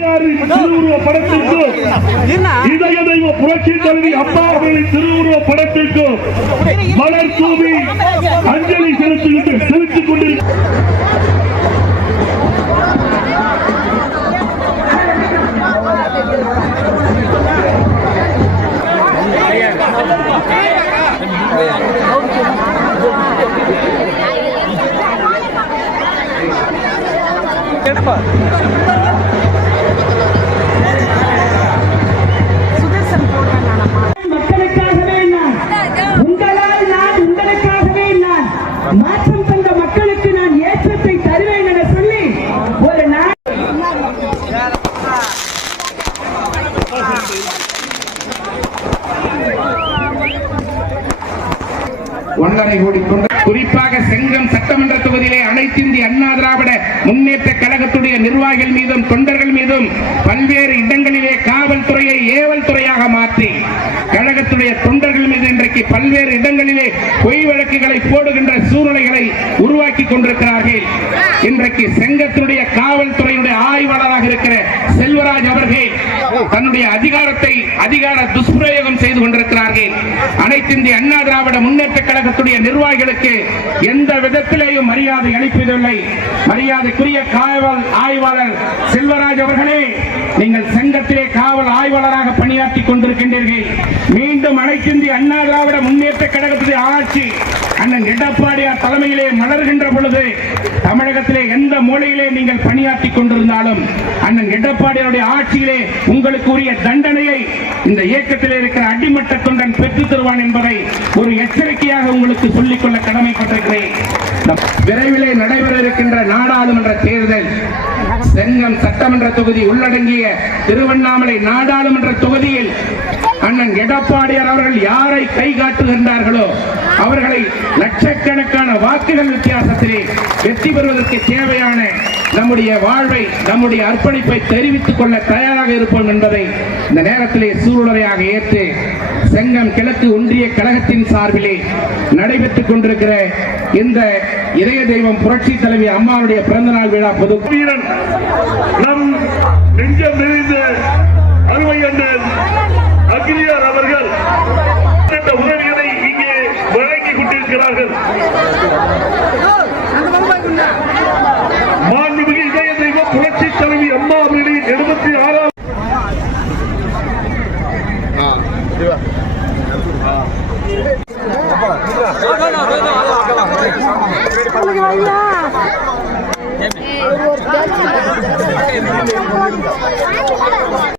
திருவுருவ படத்திற்கும் இதய தெய்வ புரட்சி தலைவி அப்பா அவர்களின் திருவுருவ படத்திற்கும் மலர் தூவி அஞ்சலி செலுத்திவிட்டு செலுத்திக் கொண்டிருக்கிறார் மக்களுக்காகவே ஒன்றரை கோடி குறிப்பாக செங்கம் சட்டமன்ற தொகுதியிலே அனைத்து இந்திய அண்ணா திராவிட முன்னேற்ற கழகத்துடைய நிர்வாகிகள் மீதும் தொண்டர்கள் மீதும் பல்வேறு இடங்களிலே காவல்துறையை ஏவல் துறையாக மாற்றி கழகத்துடைய தொண்டர்கள் மீது இன்றைக்கு பல்வேறு இடங்களிலே பொய் வழக்குகளை போடுகின்ற சூழ்நிலைகளை உருவாக்கி கொண்டிருக்கிறார்கள். இன்றைக்கு செங்கத்துடைய காவல்துறையுடைய ஆய்வாளராக இருக்கிற செல்வராஜ் அவர்கள் தன்னுடைய அதிகாரத்தை அதிகார துஷ்பிரயோகம் செய்து கொண்டிருக்கிறார். அனைத்து இந்திய அண்ணா திராவிட முன்னேற்ற கழகத்துடைய நிர்வாகிகளுக்கு எந்த விதத்திலேயும் மரியாதை அளிப்பதில்லை. மரியாதைக்குரிய காவல் ஆய்வாளர் செல்வராஜ் அவர்களே நீங்கள் செங்கத்திலே காவல் ஆய்வாளராக பணியாற்றி கொண்டிருக்கின்றீர்கள். மீண்டும் அனைத்து இந்திய அண்ணா திராவிட முன்னேற்ற கழகத்துடைய ஆட்சி அண்ணன் எடப்பாடியார் தலைமையிலே மலர்கின்ற பொழுது தமிழகத்திலே எந்த மூலையிலே நீங்கள் பணியாற்றி கொண்டிருந்தாலும் அண்ணன் எடப்பாடியாருடைய ஆட்சியிலே உங்களுக்கு உரிய தண்டனையை இந்த இயக்கத்தில் இருக்கிற அடிமட்ட தொண்டன் பெற்றுத் தருவான் என்பதை ஒரு எச்சரிக்கையாக உங்களுக்கு சொல்லிக்கொள்ள கடமைப்பட்டிருக்கிறேன். விரைவிலே நடைபெற இருக்கின்ற நாடாளுமன்ற தேர்தல் செங்கம் சட்டமன்ற தொகுதி உள்ளடங்கிய திருவண்ணாமலை நாடாளுமன்ற தொகுதியில் அண்ணன் எடப்பாடியார் அவர்கள் யாரை கை காட்டுகின்றார்களோ அவர்களை லட்சக்கணக்கான வாக்குகள் வித்தியாசத்திலே வெற்றி பெறுவதற்கு தேவையான நம்முடைய வாழ்வை நம்முடைய அர்ப்பணிப்பை தெரிவித்துக் கொள்ள தயாராக இருப்போம் என்பதை இந்த நேரத்திலே சூழ்நிலையாக ஏற்று செங்கம் கிழக்கு ஒன்றிய கழகத்தின் சார்பிலே நடைபெற்றுக் கொண்டிருக்கிற இந்த இதய தெய்வம் புரட்சி தலைவி அம்மாவுடைய பிறந்தநாள் விழா பொது வீரன் நம் நெஞ்சம் நிறைந்த அருமை 我们两